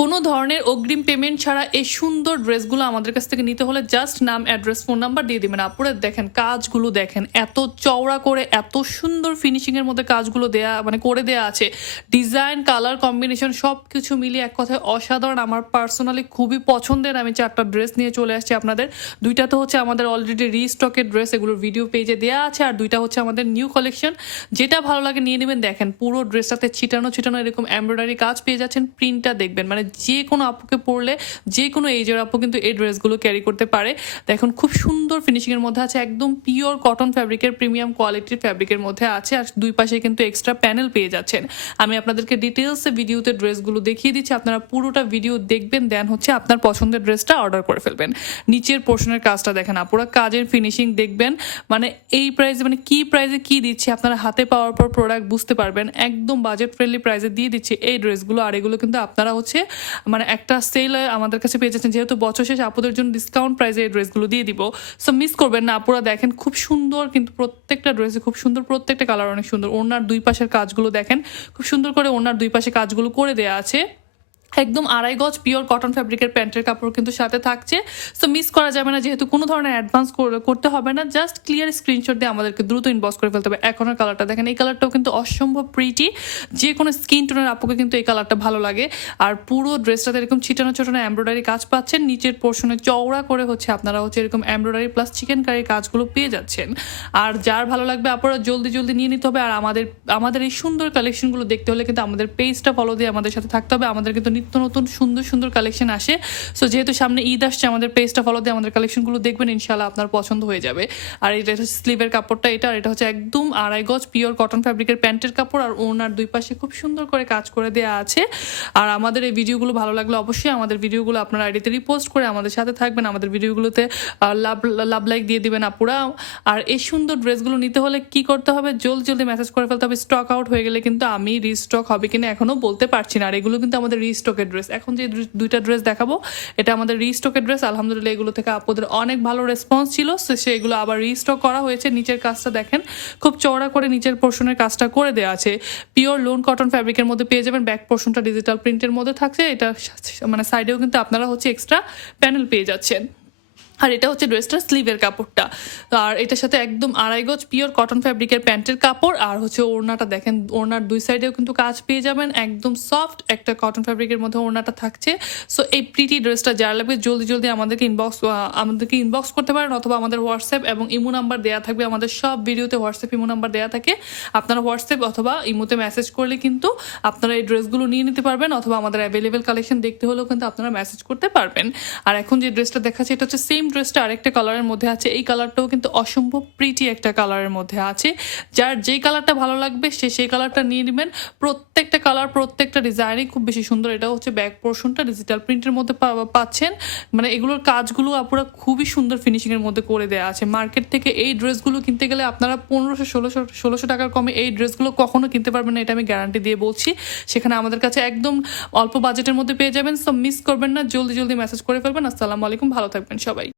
কোনো ধরনের অগ্রিম পেমেন্ট ছাড়া এই সুন্দর ড্রেসগুলো আমাদের কাছ থেকে নিতে হলে জাস্ট নাম অ্যাড্রেস ফোন নাম্বার দিয়ে দিবেন। আপুরে দেখেন কাজগুলো দেখেন, এত চওড়া করে, এত সুন্দর ফিনিশিংয়ের মধ্যে কাজগুলো দেয়া মানে করে দেয়া আছে। ডিজাইন কালার কম্বিনেশন সব কিছু মিলিয়ে এক কথায় অসাধারণ। আমার পার্সোনালি খুবই পছন্দের আমি চারটা ড্রেস নিয়ে চলে আসছি আপনাদের। দুইটা তো হচ্ছে আমাদের অলরেডি রিস্টকের ড্রেস এগুলোর ভিডিও পেজে দেওয়া আছে। আর দুইটা হচ্ছে আমাদের নিউ কালেকশন যেটা ভালো লাগে নিয়ে নেবেন। দেখেন পুরো ড্রেসটাতে ছিটানো ছিটানো এরকম এমব্রয়ডারি কাজ পেয়ে যাচ্ছেন। প্রিন্টটা দেখবেন। মানে যে কোনো আপুকে পরলে যে কোনো এজের আপু কিন্তু এই ড্রেসগুলো ক্যারি করতে পারে। দেখুন, খুব সুন্দর ফিনিশিংয়ের মধ্যে আছে, একদম পিওর কটন ফ্যাব্রিকের প্রিমিয়াম কোয়ালিটির ফ্যাব্রিকের মধ্যে আছে, আর দুই পাশে কিন্তু এক্সট্রা প্যানেল পেয়ে যাচ্ছেন। আমি আপনাদেরকে ডিটেলসে ভিডিওতে ড্রেসগুলো দেখিয়ে দিচ্ছি, আপনারা পুরোটা ভিডিও দেখবেন দেন হচ্ছে আপনার পছন্দের ড্রেসটা অর্ডার করে ফেলবেন। নিচের পোর্শনের কাজটা দেখেন, আপুরা কাজের ফিনিশিং দেখবেন মানে এই প্রাইসে মানে কি প্রাইসে কি দিচ্ছে, আপনারা হাতে পাওয়ার পর প্রোডাক্ট বুঝতে পারবেন। একদম বাজেট ফ্রেন্ডলি প্রাইসে দিয়ে দিচ্ছে, এই ড্রেসগুলো আর এগুলো কিন্তু আপনারা হচ্ছে মানে একটা সেল আমাদের কাছে পেয়ে যাচ্ছেন। যেহেতু বছর শেষে আপুদের জন্য ডিসকাউন্ট প্রাইসে এই ড্রেসগুলো দিয়ে দিব। সো মিস করবেন না। আপুরা দেখেন খুব সুন্দর, কিন্তু প্রত্যেকটা ড্রেসে খুব সুন্দর, প্রত্যেকটা কালার অনেক সুন্দর। ওনার দুই পাশের কাজগুলো দেখেন, খুব সুন্দর করে ওনার দুই পাশে কাজগুলো করে দেওয়া আছে। একদম আড়াই গজ পিওর কটন ফ্যাব্রিকের প্যান্টের কাপড় কিন্তু সাথে থাকছে। সো মিস করা যাবে না, যেহেতু কোনো ধরনের অ্যাডভান্স করতে হবে না জাস্ট ক্লিয়ার স্ক্রিনশট দিয়ে আমাদেরকে দ্রুত ইনবক্স করে ফেলতে হবে। এখনের কালারটা দেখেন, এই কালারটাও কিন্তু অসম্ভব প্রিটি যে কোনো স্কিন টোনের আপুকে কিন্তু এই কালারটা ভালো লাগে। আর পুরো ড্রেসটাতে এরকম ছিটানো ছোটানো এমব্রয়ডারি কাজ পাচ্ছেন। নিচের পোর্শনে চওড়া করে হচ্ছে আপনারা হচ্ছে এরকম এমব্রয়ডারি প্লাস চিকেন কারির কাজগুলো পেয়ে যাচ্ছেন। আর যার ভালো লাগবে আপনারা জলদি জলদি নিয়ে নিতে হবে। আর আমাদের আমাদের এই সুন্দর কালেকশনগুলো দেখতে হলে কিন্তু আমাদের পেজটা ফলো দিয়ে আমাদের সাথে থাকতে হবে। আমাদের কিন্তু নিত্য নতুন, সুন্দর সুন্দর কালেকশন আসে। সো যেহেতু সামনে ঈদ আসছে, আমাদের পেজটা ফলো দিয়ে আমাদের কালেকশনগুলো দেখবেন ইনশাল্লাহ আপনার পছন্দ হয়ে যাবে। আর এটা হচ্ছে স্লিভের কাপড়টা এটা, আর এটা হচ্ছে একদম আড়াই গজ পিওর কটন ফ্যাব্রিকের প্যান্টের কাপড়, আর ওনার দুই পাশে খুব সুন্দর করে কাজ করে দেওয়া আছে। আর আমাদের এই ভিডিওগুলো ভালো লাগলে অবশ্যই আমাদের ভিডিওগুলো আপনার আইডিতে রিপোস্ট করে আমাদের সাথে থাকবেন। আমাদের ভিডিওগুলোতে লাভ লাভ লাইক দিয়ে দিবেন আপুরা। আর এই সুন্দর ড্রেসগুলো নিতে হলে কি করতে হবে? জলদি জলদি মেসেজ করে ফেলতে হবে। স্টক আউট হয়ে গেলে কিন্তু আমি রিস্টক হবে কিনা এখনও বলতে পারছি না। আর এগুলো কিন্তু আমাদের রিস্টকের ড্রেস এখন যে দুইটা ড্রেস দেখাবো, এটা আমাদের রিস্টকের ড্রেস আলহামদুলিল্লাহ, এগুলো থেকে আপুদের অনেক ভালো রেসপন্স ছিল। সেগুলো আবার রিস্টক করা হয়েছে। নিচের কাজটা দেখেন, খুব চওড়া করে নিচের পোর্শনের কাজটা করে দেওয়া আছে। পিওর লোন কটন ফ্যাব্রিকের মধ্যে পেয়ে যাবেন। ব্যাক পোর্শনটা ডিজিটাল প্রিন্টের মধ্যে থাকছে। এটা মানে সাইডেও কিন্তু আপনারা হচ্ছে এক্সট্রা প্যানেল পেয়ে যাচ্ছেন। আর এটা হচ্ছে ড্রেসটার স্লিভের কাপড়টা। আর এটার সাথে একদম আড়াই গজ পিওর কটন ফ্যাব্রিকের প্যান্টের কাপড়, আর হচ্ছে ওড়নাটা দেখেন, ওড়নার দুই সাইডেও কিন্তু কাজ পেয়ে যাবেন, একদম সফট একটা কটন ফ্যাব্রিকের মধ্যে ওড়নাটা থাকছে। সো এই প্রিটি ড্রেসটা যার লাগবে জলদি জলদি আমাদেরকে ইনবক্স আমাদেরকে ইনবক্স করতে পারেন, অথবা আমাদের হোয়াটসঅ্যাপ এবং ইমো নাম্বার দেওয়া থাকবে, আমাদের সব ভিডিওতে হোয়াটসঅ্যাপ ইমো নাম্বার দেওয়া থাকে। আপনারা হোয়াটসঅ্যাপ অথবা ইমোতে মেসেজ করলে কিন্তু আপনারা এই ড্রেসগুলো নিয়ে নিতে পারবেন, অথবা আমাদের অ্যাভেলেবেল কালেকশন দেখতে হলেও কিন্তু আপনারা মেসেজ করতে পারবেন। আর এখন যে ড্রেসটা দেখাচ্ছে, এটা হচ্ছে সেম ড্রেসটা আরেকটা কালারের মধ্যে আছে। এই কালারটাও কিন্তু অসম্ভব প্রিটি একটা কালারের মধ্যে আছে। যার যেই কালারটা ভালো লাগবে, সে সেই কালারটা নিয়ে নেবেন। প্রত্যেকটা কালার প্রত্যেকটা ডিজাইনই খুব বেশি সুন্দর। এটা হচ্ছে ব্যাক পোর্শনটা ডিজিটাল প্রিন্টের মধ্যে পাচ্ছেন। মানে এগুলোর কাজগুলো আপনারা খুবই সুন্দর ফিনিশিংয়ের মধ্যে করে দেওয়া আছে। মার্কেট থেকে এই ড্রেসগুলো কিনতে গেলে আপনারা পনেরোশো, ষোলোশো ষোলোশো টাকার কমে এই ড্রেসগুলো কখনো কিনতে পারবেন না, এটা আমি গ্যারান্টি দিয়ে বলছি। সেখানে আমাদের কাছে একদম অল্প বাজেটের মধ্যে পেয়ে যাবেন। সব মিস করবেন না, জলদি জলদি মেসেজ করে ফেলবেন। আসসালামু আলাইকুম, ভালো থাকবেন সবাই।